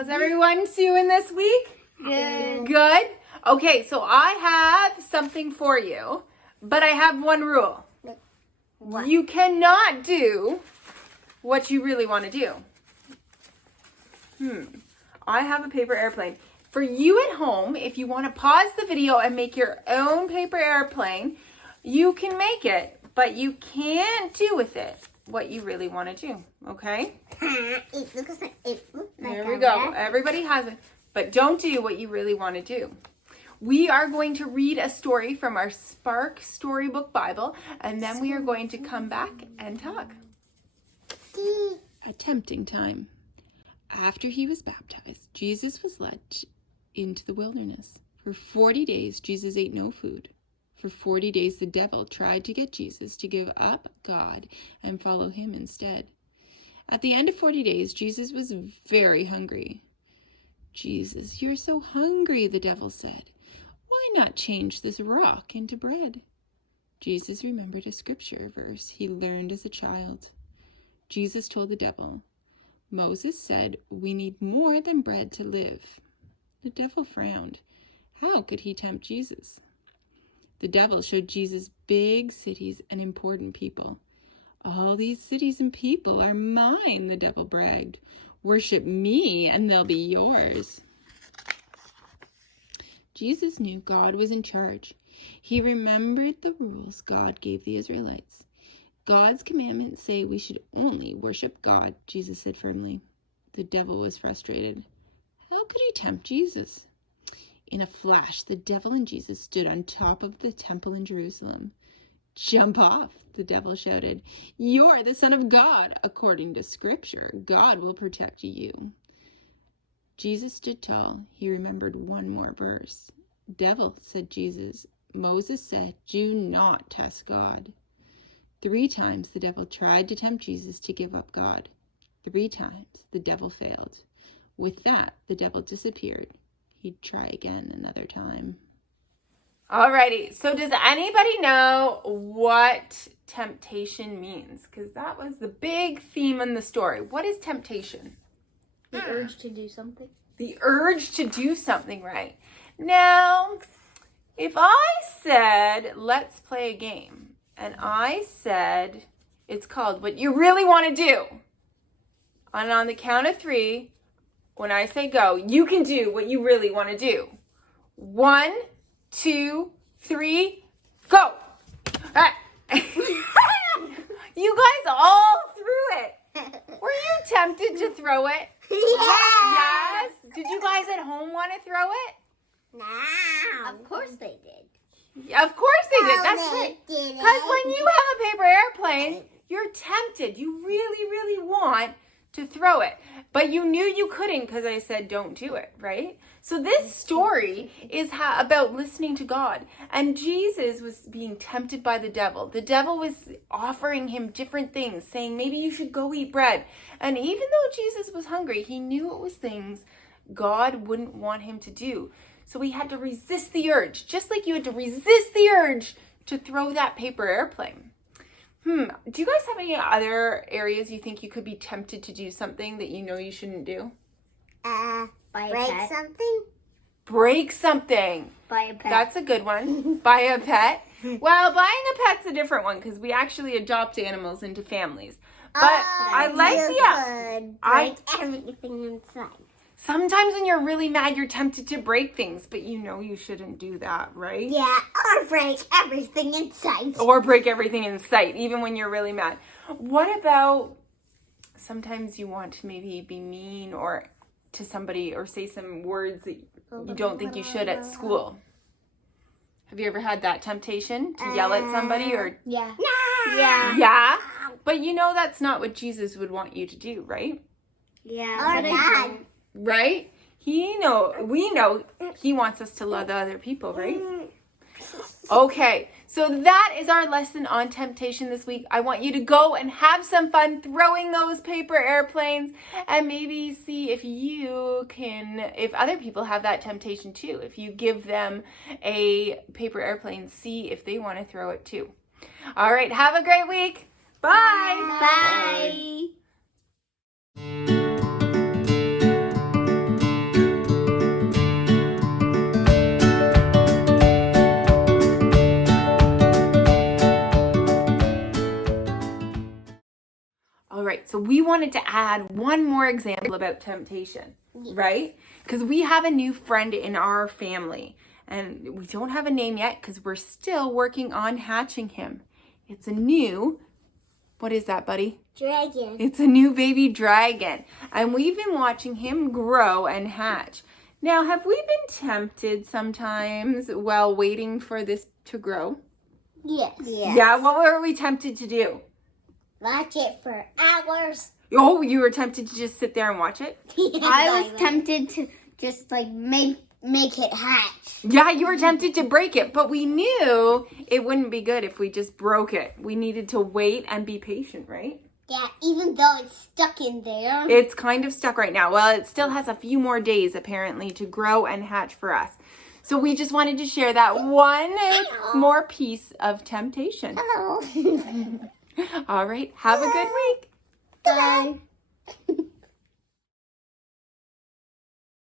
How's everyone doing this week? Good. Good? Okay, so I have something for you, but I have one rule. What? You cannot do what you really want to do. I have a paper airplane. For you at home, if you want to pause the video and make your own paper airplane, you can make it, but you can't do with it what you really want to do, okay? It looks like it. There we go. Everybody has it, but don't do what you really want to do. We are going to read a story from our Spark Storybook Bible, and then we are going to come back and talk. A tempting time. After he was baptized, Jesus was led into the wilderness. For 40 days, Jesus ate no food. For 40 days, the devil tried to get Jesus to give up God and follow him instead. At the end of 40 days, Jesus was very hungry. Jesus, you're so hungry, the devil said. Why not change this rock into bread? Jesus remembered a scripture verse he learned as a child. Jesus told the devil, Moses said we need more than bread to live. The devil frowned. How could he tempt Jesus? The devil showed Jesus big cities and important people. All these cities and people are mine, the devil bragged. Worship me and they'll be yours. Jesus knew God was in charge. He remembered the rules God gave the Israelites. God's commandments say we should only worship God, Jesus said firmly. The devil was frustrated. How could he tempt Jesus? In a flash, the devil and Jesus stood on top of the temple in Jerusalem. Jump off, the devil shouted. You're the Son of God. According to Scripture, God will protect you. Jesus stood tall. He remembered one more verse. Devil, said Jesus, Moses said, do not test God. 3 times the devil tried to tempt Jesus to give up God. 3 times the devil failed. With that, the devil disappeared. He'd try again another time. Alrighty, so does anybody know what temptation means? Because that was the big theme in the story. What is temptation? The urge to do something. The urge to do something, right? Now, if I said, let's play a game, and I said, it's called What You Really Want to Do. And on the count of 3, when I say go, you can do what you really want to do. 1, 2, 3, go. Right. You guys all threw it. Were you tempted to throw it? Yes. Did you guys at home want to throw it? No. Of course they did. Yeah, of course they did. That's they right. didn't. Because when you have a paper airplane, you're tempted. You really, really want to throw it. But you knew you couldn't because I said don't do it, right? So this story is about listening to God. And Jesus was being tempted by the devil. The devil was offering him different things, saying maybe you should go eat bread. And even though Jesus was hungry, he knew it was things God wouldn't want him to do. So he had to resist the urge, just like you had to resist the urge to throw that paper airplane. Do you guys have any other areas you think you could be tempted to do something that you know you shouldn't do? Break something? Break something. Buy a pet. That's a good one. Buy a pet. Well, buying a pet's a different one because we actually adopt animals into families. But I like Break everything inside. Sometimes when you're really mad, you're tempted to break things, but you know you shouldn't do that, right? Yeah, or break everything inside. Or break everything in sight, even when you're really mad. What about sometimes you want to maybe be mean or to somebody or say some words that you don't think you should at school? Have you ever had that temptation to yell at somebody or? Yeah. Yeah. Yeah? But you know that's not what Jesus would want you to do, right? Yeah. Or Dad. Right? We know he wants us to love other people, right? Okay, so that is our lesson on temptation this week. I want you to go and have some fun throwing those paper airplanes and maybe see if other people have that temptation too. If you give them a paper airplane, see if they want to throw it too. All right, have a great week. Bye. Bye. So we wanted to add one more example about temptation, right? Because we have a new friend in our family. And we don't have a name yet because we're still working on hatching him. It's a new, what is that, buddy? Dragon. It's a new baby dragon. And we've been watching him grow and hatch. Now, have we been tempted sometimes while waiting for this to grow? Yes. Yeah, what were we tempted to do? Watch it for hours. Oh, you were tempted to just sit there and watch it? I was tempted to just like make it hatch. Yeah, you were tempted to break it, but we knew it wouldn't be good if we just broke it. We needed to wait and be patient, right? Yeah, even though it's stuck in there. It's kind of stuck right now. Well, it still has a few more days, apparently, to grow and hatch for us. So we just wanted to share that one more piece of temptation. Hello. All right, have a good week. Bye.